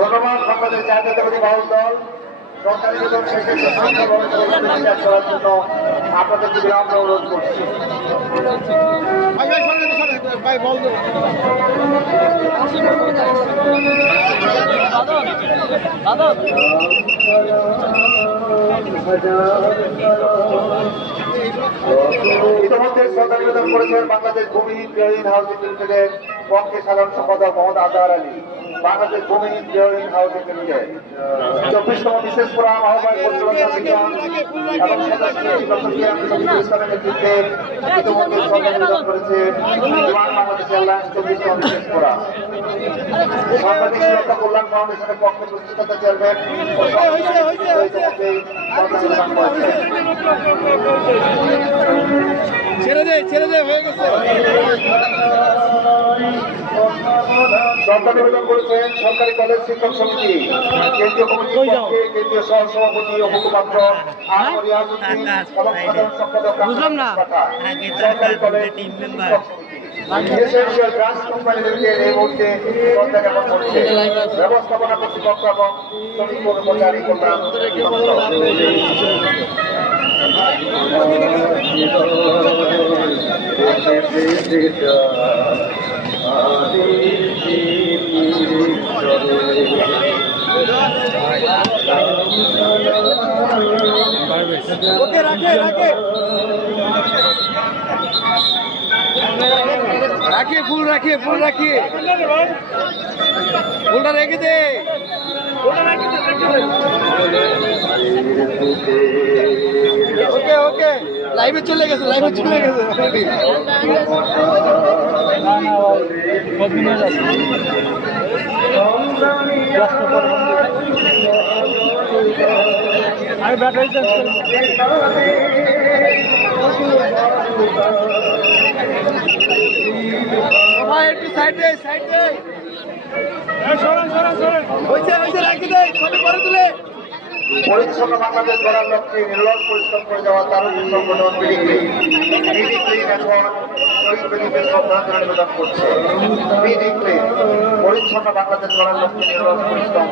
ধন্যবাদ। বাংলাদেশ জাতীয়তাবাদী বাউল দল সরকারি বেতন শেষে করার জন্য আপনাদেরকে বিনম্র অনুরোধ করছি। ইতিমধ্যে শ্রদ্ধা নিবেদন করেছেন বাংলাদেশ ভূমিহীন গৃহহীন হাউজিং লিমিটেডের পক্ষে সাধারণ সম্পাদক মোহাম্মদ আজহার আলী। বাংলাদেশ ভূমিহীন গৃহহীন হাউজিং লিমিটেড 24তম বিশেষ ফোরাম আহ্বায়ক পরিচালনা বিজ্ঞান এবং ইসলামের নেতৃত্বে ইতিমধ্যে শ্রদ্ধা নিবেদন করেছে বাংলাদেশ এয়ারলাইন্স 24তম বিশেষ ফোরাম। সাংবাদিক সুরক্ষা কল্যাণ ফাউন্ডেশনের পক্ষে প্রতিষ্ঠাতা চেয়ারম্যান ছেড়ে দে হয়ে গেছে। শ্রদ্ধা নিবেদন করেছেন সরকারি কলেজ শিক্ষক সমিতি কেন্দ্রীয় কমিটির পক্ষে কেন্দ্রীয় সহ সভাপতি ও মুখপাত্র এবং সাধারণ সম্পাদক সরকারি কলেজ শিক্ষক সমিতি ব্রাঞ্চ কোম্পানিদেরকে এই মুহূর্তে শ্রদ্ধা জ্ঞাপন করছে ব্যবস্থাপনা কর্তৃপক্ষ এবং শ্রমিক কর্মচারী কল্যাণ ওকে রাখে ফুলটা রেখে দে। ওকে লাইভে চলে গেছে আমি ব্যাটারি চেঞ্জ ভাই একটু সাইড দে রাখি দে পরে তুলে। পরিচ্ছন্ন বাংলাদেশ গড়ার লক্ষ্যে নিরলস পরিশ্রম করে যাওয়া তারুণ্য সংগঠন বিডিক্লি এখন শহীদ বেদিতে শ্রদ্ধাঞ্জলি নিবেদন করছে। বিডিক্লি পরিচ্ছন্ন বাংলাদেশ গড়ার লক্ষ্যে নিরলস পরিশ্রম